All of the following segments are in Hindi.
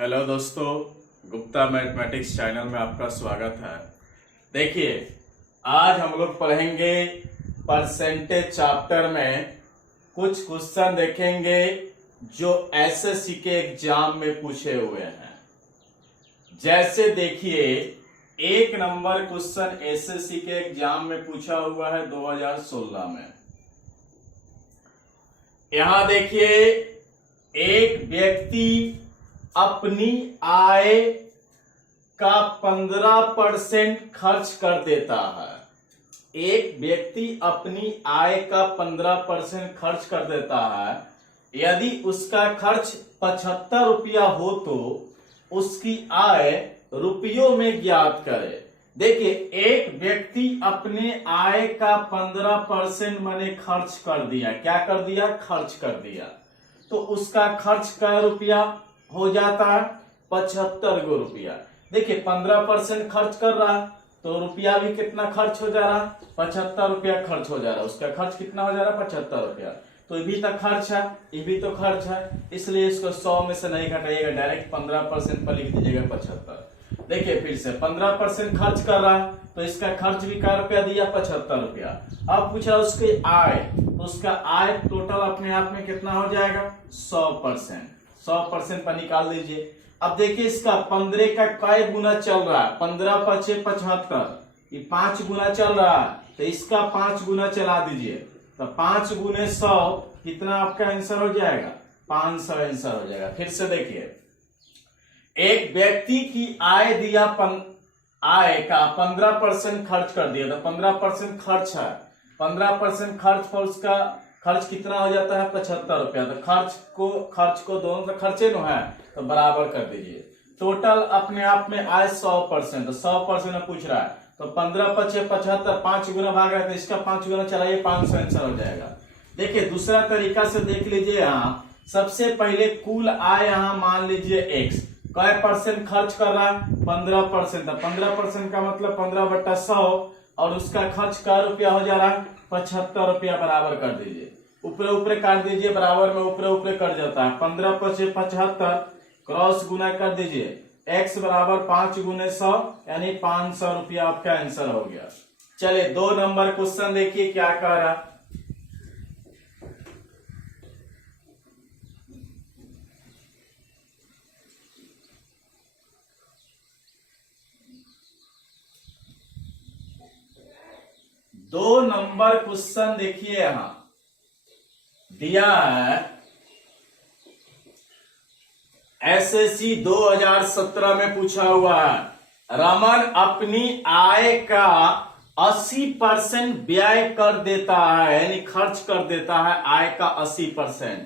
हेलो दोस्तों, गुप्ता मैथमेटिक्स चैनल में आपका स्वागत है। देखिए, आज हम लोग पढ़ेंगे परसेंटेज चैप्टर में कुछ क्वेश्चन देखेंगे जो एसएससी के एग्जाम में पूछे हुए हैं। जैसे देखिए, एक नंबर क्वेश्चन एसएससी के एग्जाम में पूछा हुआ है 2016 में। यहां देखिए, एक व्यक्ति अपनी आय का 15% खर्च कर देता है। एक व्यक्ति अपनी आय का 15% खर्च कर देता है। यदि उसका खर्च 75 रुपया हो तो उसकी आय रुपयों में ज्ञात करे। देखिए, एक व्यक्ति अपने आय का 15% मैंने खर्च कर दिया। क्या कर दिया? खर्च कर दिया। तो उसका खर्च क्या रुपया हो जाता है? 75 रुपया। देखिए, 15% खर्च कर रहा है तो रुपया भी कितना खर्च हो जा रहा है? 75 रुपया खर्च हो जा रहा है। उसका खर्च कितना हो जा रहा है? 75 रुपया। तो ये भी तो खर्च है, ये भी तो खर्च है, इसलिए इसको 100 में से नहीं घटाइएगा, डायरेक्ट 15% पर लिख दीजिएगा 75। देखिए, फिर से 15% खर्च कर रहा है तो इसका खर्च भी क्या रुपया दिया? 75 रुपया। अब पूछा उसकी आय, तो उसका आय टोटल अपने आप में कितना हो जाएगा? 100%। 100% पर निकाल दीजिए। अब देखिए, इसका 15 का कई गुना चल रहा है? 15 पचे 75, ये 5 गुना चल रहा है, तो इसका 5 गुना चला दीजिए। तो 5 गुने 100 कितना आपका आंसर हो जाएगा? 500 आंसर हो जाएगा। फिर से देखिए, एक व्यक्ति की आय दिया, आय का 15% खर्च कर दिया। तो 15% खर्च है, 15% खर्च पर उसका खर्च कितना हो जाता है? 75 रुपया। तो खर्च को दोनों से खर्चे न है तो बराबर कर दीजिए। टोटल अपने आप में आय 100%, तो 100% में पूछ रहा है तो 15 पचे 75, 5 गुना भाग रहा है तो इसका 5 गुना चलाइए, 500 आंसर हो जाएगा। देखिए, दूसरा तरीका से देख लीजिए। यहाँ सबसे पहले कुल आय यहाँ मान लीजिए x, कै परसेंट खर्च कर रहा है? 15%। 15% का मतलब 15/100 और उसका खर्च क्या रुपया हो जा रहा है? 75 रुपया। बराबर कर दीजिए, ऊपर ऊपर काट दीजिए, बराबर में ऊपर ऊपर कट जाता है। 15 पचे 75 क्रॉस गुना कर दीजिए, x बराबर 5 गुने 100 यानी 500 रुपया आपका आंसर हो गया। चलिए, 2 नंबर क्वेश्चन देखिए क्या कह रहा है। दो नंबर क्वेश्चन देखिए, यहां दिया है एसएससी 2017 में पूछा हुआ है। रमन अपनी आय का 80% व्यय कर देता है, यानी खर्च कर देता है आय का 80%।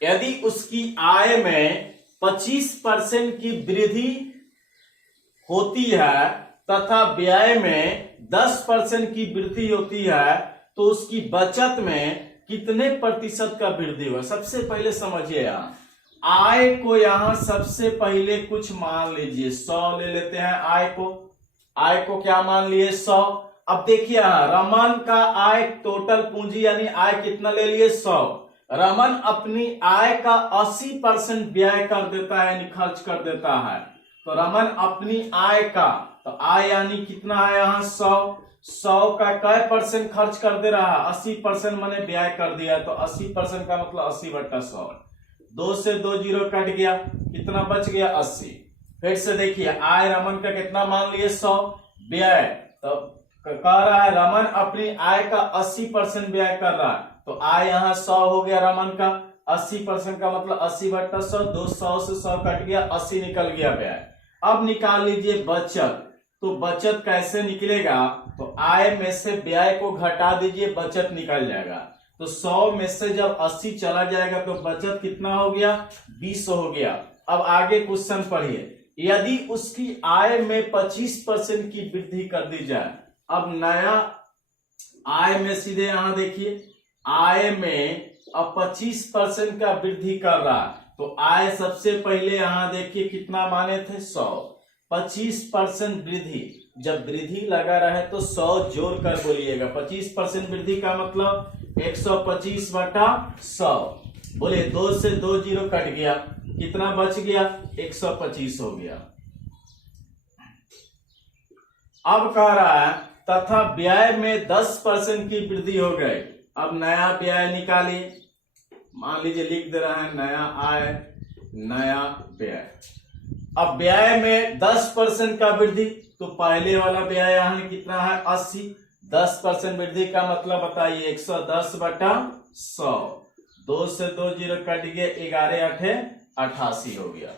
यदि उसकी आय में 25% की वृद्धि होती है तथा व्यय में 10% की वृद्धि होती है तो उसकी बचत में कितने प्रतिशत का वृद्धि हुआ? सबसे पहले समझिए, यहाँ आय को यहाँ सबसे पहले कुछ मान लीजिए, 100 ले लेते हैं आय को क्या मान लिए? 100। अब देखिए, यहाँ रमन का आय टोटल पूंजी यानी आय कितना ले लिए? 100। रमन अपनी आय का 80% व्यय कर देता है, यानी खर्च कर देता है। तो रमन अपनी आय का, तो आय यानी कितना है यहाँ? 100 का कै परसेंट खर्च कर दे रहा है? 80% मैंने व्यय कर दिया। तो 80% का मतलब 80/100। 2 से 2 जीरो कट गया, कितना बच गया? 80। फिर से देखिए, आय रमन का कितना मान लिए? 100। व्यय तो कह रहा है रमन अपनी आय का 80% व्यय कर रहा है, तो आय यहाँ 100 हो गया रमन का। 80% का मतलब 80/100। 200 से 100 कट गया, 80 निकल गया व्यय। अब निकाल लीजिए बचत। तो बचत कैसे निकलेगा? तो आय में से व्यय को घटा दीजिए, बचत निकल जाएगा। तो 100 में से जब 80 चला जाएगा तो बचत कितना हो गया? 20 हो गया। अब आगे क्वेश्चन पढ़िए। यदि उसकी आय में 25% की वृद्धि कर दी जाए। अब नया आय में सीधे यहां देखिए, आय में अब 25% का वृद्धि कर रहा है तो आय सबसे पहले यहां देखिए कितना माने थे? 100। 25% वृद्धि, जब वृद्धि लगा रहे तो 100 जोड़ कर बोलिएगा। 25% वृद्धि का मतलब 125/100। बोले 2 से 2 जीरो कट गया, कितना बच गया, 125 हो गया। अब कह रहा है तथा व्यय में 10% की वृद्धि हो गई। अब नया व्यय निकालिए, मान लीजिए लिख दे रहा है नया आय नया व्यय। अब व्यय में 10% का वृद्धि, तो पहले वाला व्यय यहाँ कितना है 80, 10% वृद्धि का मतलब बताइए 110 बटा 100, 2 से 2 जीरो कट गए, 11 8 88 हो गया।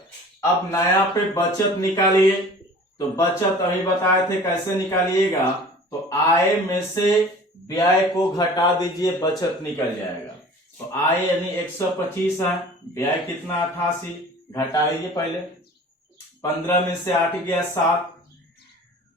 अब नया पे बचत निकालिए, तो बचत अभी बताए थे कैसे निकालिएगा, तो आय में से व्यय को घटा दीजिए, बचत निकल जाएगा। तो आय यानी 125 है, व्यय कितना 88, घटा लीजिए पहले, 15 में से 8 गया 7,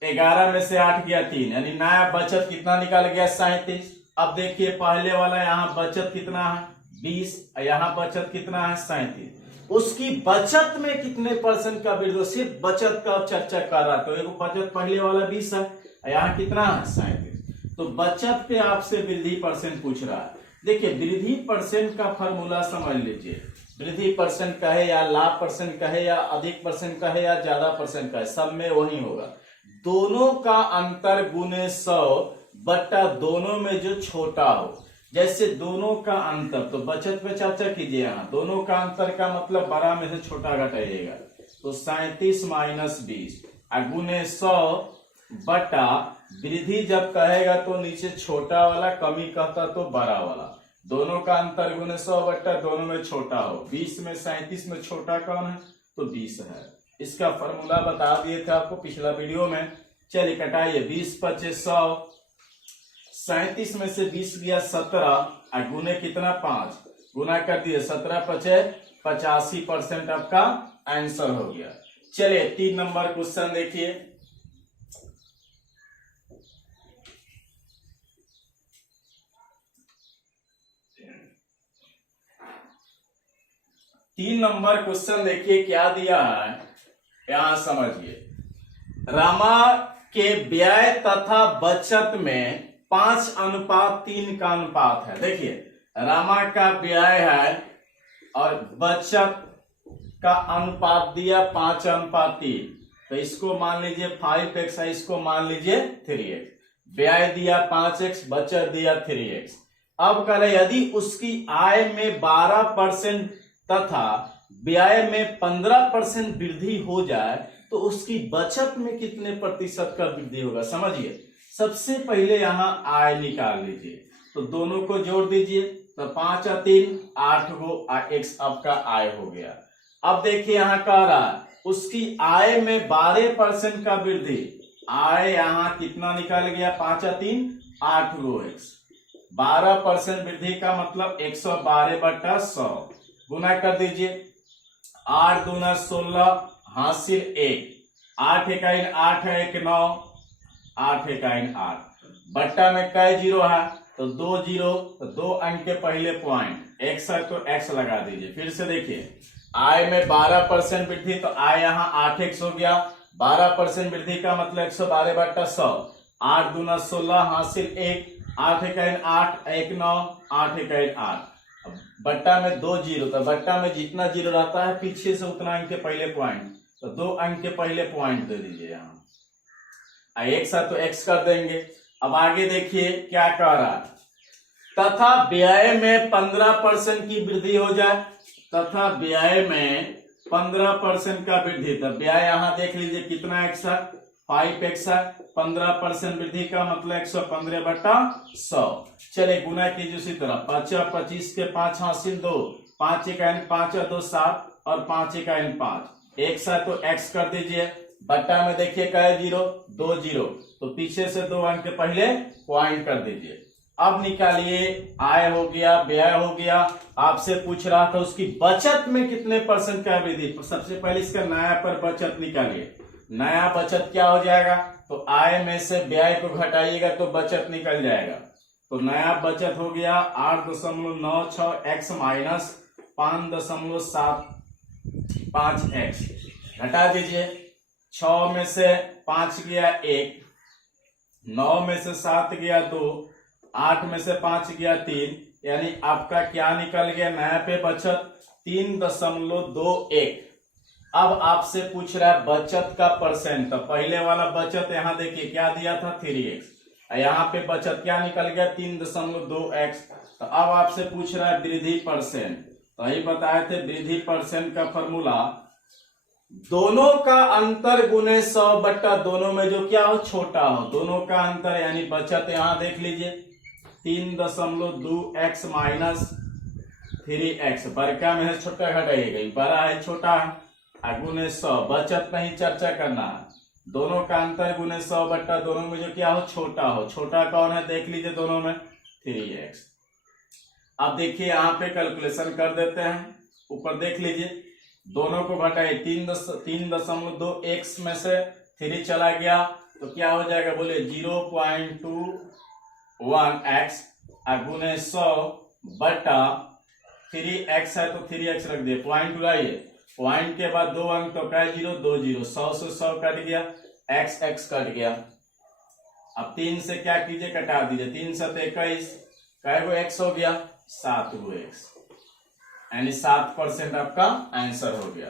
11 में से 8 गया 3, यानी नया बचत कितना निकल गया 37। अब देखिए पहले वाला यहाँ बचत कितना है 20, यहाँ बचत कितना है 37। उसकी बचत में कितने परसेंट का वृद्धि, सिर्फ बचत का चर्चा कर रहा, तो एक बचत पहले वाला 20 है, यहाँ कितना है 37। तो बचत पे आपसे वृद्धि परसेंट पूछ रहा है। देखिए वृद्धि परसेंट का फॉर्मूला समझ लीजिए, वृद्धि परसेंट कहे या लाभ परसेंट कहे या अधिक परसेंट कहे या ज्यादा परसेंट कहे, सब में वही होगा। दोनों का अंतर गुने 100 बटा दोनों में जो छोटा हो। जैसे दोनों का अंतर, तो बचत पे चर्चा कीजिए, यहाँ दोनों का अंतर का मतलब बड़ा में से छोटा घटाइएगा, तो 37 माइनस 20 गुने 100 बटा वृद्धि जब कहेगा तो नीचे छोटा वाला, कमी कहता तो बड़ा वाला, दोनों का अंतर गुने 100 बट्टा दोनों में छोटा हो। 20 में 37 में छोटा कौन है, तो 20 है। इसका फॉर्मूला बता दिए थे आपको पिछला वीडियो में। चलिए कटाइए, 20 25 100, 37 में से 20 गया 17, गुने कितना 5, गुना कर दिए 17 25 85% आपका आंसर हो गया। चलिए 3 नंबर क्वेश्चन देखिए। तीन नंबर क्वेश्चन देखिए क्या दिया है, यहां समझिए। रमा के व्यय तथा बचत में 5:3 का अनुपात है। देखिए रमा का व्यय है और बचत का अनुपात दिया 5:3, तो इसको मान लीजिए 5x है, इसको मान लीजिए 3x। व्यय दिया 5x, बचत दिया 3x। अब कह रहे यदि उसकी आय में 12% तथा व्यय में 15% वृद्धि हो जाए तो उसकी बचत में कितने प्रतिशत का वृद्धि होगा। समझिए सबसे पहले यहां आय निकाल लीजिए, तो दोनों को जोड़ दीजिए, तो 5 और 3 8 गो x आपका आय हो गया। अब देखिए यहां कह रहा है उसकी आय में 12% का वृद्धि, आय यहां कितना निकल गया 5 और 3 8 गो x, 12% वृद्धि का मतलब 112 बटा 100, गुना कर दीजिए, 8 दूना 16 हासिल 1, 8 इकाइन 8 है 1 9, 8 इकाइन 8, बट्टा में कै जीरो है तो 2 जीरो, तो 2 अंक के पहले पॉइंट x है तो x लगा दीजिए। फिर से देखिए आय में 12% वृद्धि, तो आय यहाँ 8x हो गया, 12% वृद्धि का मतलब 112 बट्टा 100, 8 दूना 16 हासिल 1, 8 इकाइन 8 1 9, 8 इकाइन 8, बट्टा में 2 जीरो, तो बट्टा में जितना जीरो रहता है पीछे से उतना अंक के पहले पॉइंट, तो 2 अंक के पहले पॉइंट दे दीजिए यहाँ, x है तो x कर देंगे। अब आगे देखिए क्या कह रहा है, तथा व्यय में 15% की वृद्धि हो जाए, तथा व्यय में 15% का वृद्धि, तो व्यय यहाँ देख लीजिए कितना x है 5x है, 15% वृद्धि का मतलब 115 बटा 100। चले गुना कीजिए उसी तरह, 5 25 के 5 हासिल 2, 5 इकाइन 5 और 2 7 और 5 इकाइन 5, x है तो x कर दीजिए, बट्टा में देखिए क्या है जीरो 2 जीरो, तो पीछे से 2 अंक के पहले पॉइंट कर दीजिए। अब निकालिए आय हो गया व्यय हो गया, आपसे पूछ रहा था उसकी बचत में कितने परसेंट का वृद्धि। सबसे पहले इसका नया पर बचत निकालिए, नया बचत क्या हो जाएगा, तो आय में से व्यय को घटाइएगा तो बचत निकल जाएगा, तो नया बचत हो गया 8.96 x माइनस 5.75 x, घटा दीजिए, 6 में से 5 गया 1, 9 में से 7 गया 2, 8 में से 5 गया 3, यानी आपका क्या निकल गया नया पे बचत 3.21। अब आपसे पूछ रहा है बचत का परसेंट। तो पहले वाला बचत यहाँ देखिए क्या दिया था 3x, यहाँ पे बचत क्या निकल गया 3.2x। तो अब आपसे पूछ रहा है वृद्धि परसेंट। तो यही बताए थे वृद्धि परसेंट का फॉर्मूला दोनों का अंतर गुने 100 बट्टा दोनों में जो क्या हो छोटा हो, दोनों का अंतर यानी बचत यहां देख लीजिए 3.2x माइनस 3x, बड़का में है छोटा घटाइएगा, बड़ा है छोटा है, गुने 100। बचत में ही चर्चा करना है, दोनों का अंतर गुने 100 बट्टा दोनों में जो क्या हो छोटा हो। छोटा कौन है देख लीजिए दोनों में 3x। अब देखिए यहाँ पे कैलकुलेशन कर देते हैं, ऊपर देख लीजिए दोनों को घटाए 3.2x में से 3 चला गया तो क्या हो जाएगा बोले 0.21x गुने 100 बटा 3x है तो 3x रख दिए, पॉइंट उड़ाइए, पॉइंट के बाद 2 अंक तो क्या 0 2 0, 100 से 100 कट गया, x कट गया। अब 3 से क्या कीजिए कटा दीजिए, 3 से 21, क्या गो x हो गया 7 गो x, यानी 7% आपका आंसर हो गया।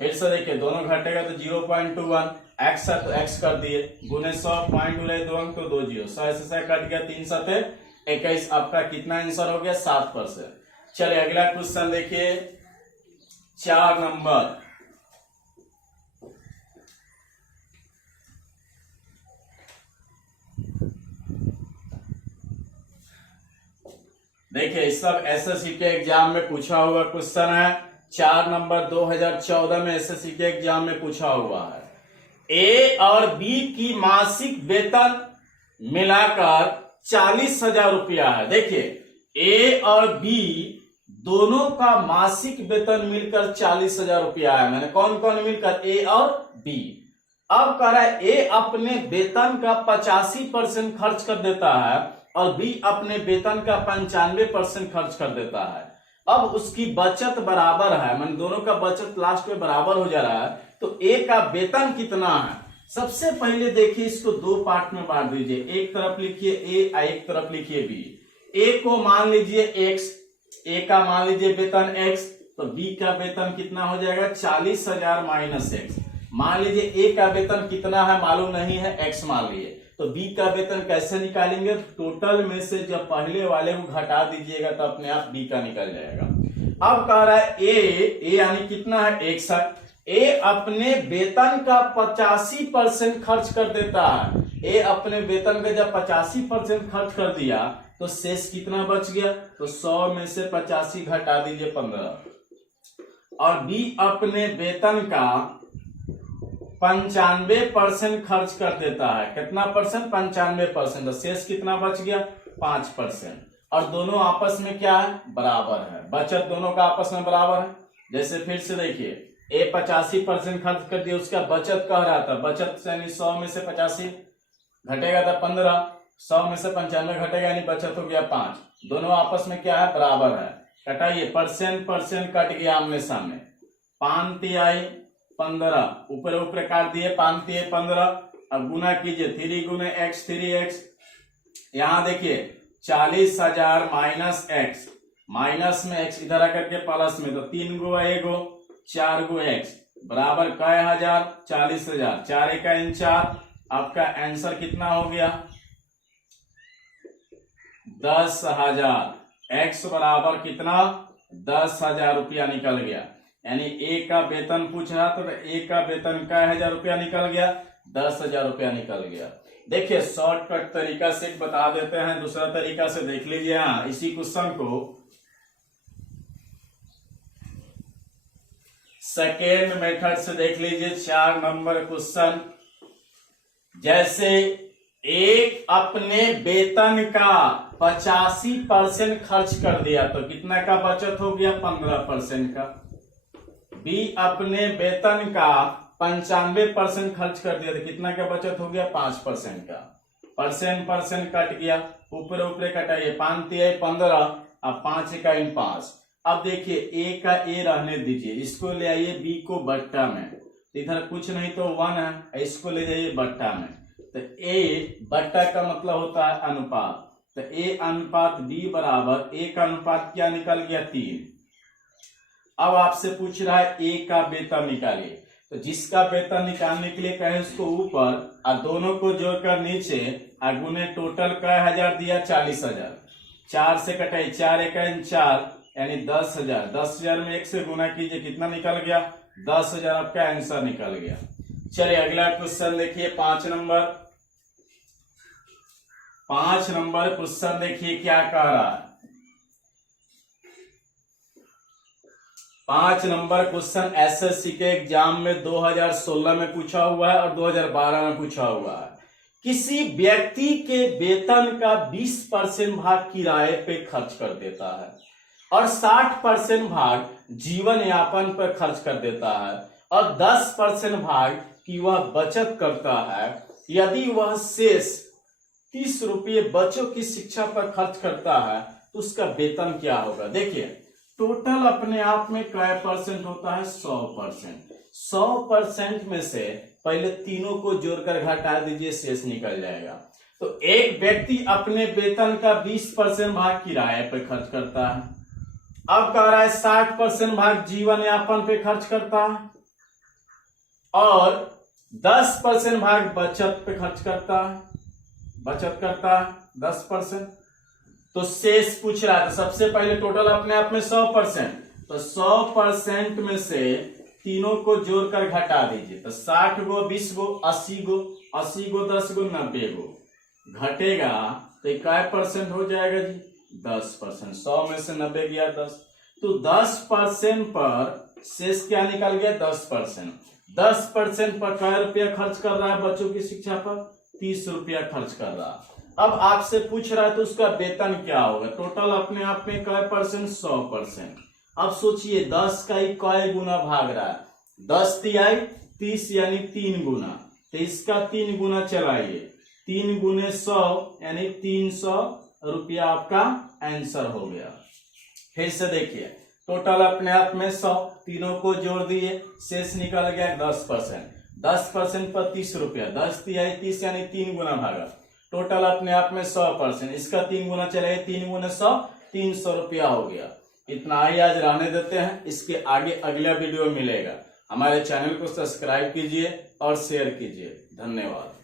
फिर से देखिए दोनों घटेगा तो 0.21, x है तो x कर दिए, गुने 100 पॉइंट उड़े 2 अंक तो 2 0, 100 से 100 कट गया, 3 से 21, आपका कितना आंसर हो गया 7%। चलिए अगला क्वेश्चन देखिए 4 नंबर। देखिए इस सब एसएससी के एग्जाम में पूछा हुआ क्वेश्चन है, 4 नंबर 2014 में एसएससी के एग्जाम में पूछा हुआ है। ए और बी की मासिक वेतन मिलाकर 40,000 रुपया है। देखिए ए और बी दोनों का मासिक वेतन मिलकर 40,000 रुपया है, मैंने कौन कौन मिलकर ए और बी। अब कह रहा है ए अपने वेतन का 85% खर्च कर देता है और बी अपने वेतन का 95% खर्च कर देता है। अब उसकी बचत बराबर है, मान दोनों का बचत लास्ट में बराबर हो जा रहा है, तो ए का वेतन कितना है। सबसे पहले देखिए इसको 2 पार्ट में बांट दीजिए, एक तरफ लिखिए ए और एक तरफ लिखिए बी। ए को मान लीजिए x, ए का मान लीजिए वेतन x, तो बी का वेतन कितना हो जाएगा 40,000 माइनस x। मान लीजिए ए का वेतन कितना है मालूम नहीं है, x मान लिए, तो बी का वेतन कैसे निकालेंगे, टोटल में से जब पहले वाले को घटा दीजिएगा तो अपने आप बी का निकल जाएगा। अब कह रहा है ए यानी कितना है x है, ए अपने वेतन का 85% खर्च कर देता है। ए अपने वेतन का जब 85% खर्च कर दिया तो शेष कितना बच गया, तो 100 में से 85 घटा दीजिए 15। और बी अपने वेतन का 95% खर्च कर देता है, कितना परसेंट 95%, तो शेष कितना बच गया 5%। और दोनों आपस में क्या है बराबर है, बचत दोनों का आपस में बराबर है। जैसे फिर से देखिए ए 85% खर्च कर दिया, उसका बचत कह रहा था, बचत से यानी 100 में से 85 घटेगा था 15, 100 में से 95 घटेगा यानी बचत हो गया 5। दोनों आपस में क्या है बराबर है, कटाइए, परसेंट कट गया आमने सामने, 5 आई 15, ऊपर ऊपर काट दिए 5 15। अब गुना कीजिए 3 गुने x 3x, यहां देखिए 40,000 माइनस x, माइनस में x इधर आकर के प्लस में, तो 3 गो 1 गो 4 गो x बराबर कै हजार 40,000, 4 का इन 4, आपका आंसर कितना हो गया 10,000। x बराबर कितना 10,000 रुपया निकल गया। यानी ए का वेतन पूछ रहा तो ए का वेतन का 1,000 रुपया निकल गया, 10,000 रुपया निकल गया। देखिए शॉर्टकट तरीका से बता देते हैं, दूसरा तरीका से देख लीजिए। हाँ इसी क्वेश्चन को सेकेंड मेथड से देख लीजिए, 4 नंबर क्वेश्चन। जैसे एक अपने वेतन का 85% खर्च कर दिया तो कितना का बचत हो गया 15% का। बी अपने वेतन का 95% खर्च कर दिया तो कितना का बचत हो गया 5% का। परसेंट कट गया, ऊपर ऊपर कटाइए, 5 15, अब 5 का इन 5। अब देखिए ए का ए रहने दीजिए, इसको ले आइए बी को बट्टा में, इधर कुछ नहीं तो 1 है, इसको ले जाइए बट्टा में, तो ए बट्टा का मतलब होता है अनुपात, तो ए अनुपात बी बराबर ए का अनुपात क्या निकल गया 3। अब आपसे पूछ रहा है ए का वेतन निकालिए। तो जिसका वेतन निकालने के लिए कहे उसको ऊपर और दोनों को जोड़कर नीचे और गुने टोटल कै हजार दिया 40,000। 4 से कटाई 4 × 4 यानी 10,000। 10,000 में 1 से गुना कीजिए, कितना निकल गया? 10,000 आपका आंसर निकल गया। चलिए अगला क्वेश्चन देखिए 5 नंबर। 5 नंबर क्वेश्चन देखिए क्या कह रहा है। 5 नंबर क्वेश्चन एसएससी के एग्जाम में 2016 में पूछा हुआ है और 2012 में पूछा हुआ है। किसी व्यक्ति के वेतन का 20% भाग किराए पे खर्च कर देता है और 60% भाग जीवन यापन पर खर्च कर देता है और 10% भाग की वह बचत करता है। यदि वह शेष 30 रुपये बच्चों की शिक्षा पर खर्च करता है तो उसका वेतन क्या होगा? देखिए टोटल अपने आप में क्या परसेंट होता है? 100%। 100% में से पहले तीनों को जोड़कर घटा दीजिए, शेष निकल जाएगा। तो एक व्यक्ति अपने वेतन का 20% भाग किराए पर खर्च करता है। अब कह रहा है 60% भाग जीवन यापन पे खर्च करता है और 10% भाग बचत पे खर्च करता है, बचत करता है 10%। तो शेष पूछ रहा है। तो सबसे पहले टोटल अपने आप में 100%, तो 100% में से तीनों को जोड़कर घटा दीजिए। तो 60 गो 20 गो 80 गो 80 गो 10 गो 90 गो घटेगा तो क्या परसेंट हो जाएगा जी? 10%। 100 में से 90 गया 10, तो 10% पर शेष क्या निकल गया? 10%। 10% पर क्या रुपया खर्च कर रहा है बच्चों की शिक्षा पर? 30 रुपया खर्च कर रहा है। अब आपसे पूछ रहा है तो उसका वेतन क्या होगा? टोटल अपने आप में क्या परसेंट? 100%। अब सोचिए 10 का ही कै गुना भाग रहा है? 10 तिहाई 30 यानी 3 गुना। तो इसका 3 गुना चलाइए, 3 गुने 100 यानी 300 रुपया आपका आंसर हो गया। फिर से देखिए टोटल अपने आप में 100, तीनों को जोड़ दिए, शेष निकल गया 10%। 10% पर 30 रुपया, 10 तिहाई 30 यानी 3 गुना भागा। टोटल अपने आप में 100%, इसका 3 गुना चलेगा, 3 गुने 100 300 रुपया हो गया। इतना ही आज रहने देते हैं, इसके आगे अगला वीडियो मिलेगा। हमारे चैनल को सब्सक्राइब कीजिए और शेयर कीजिए। धन्यवाद।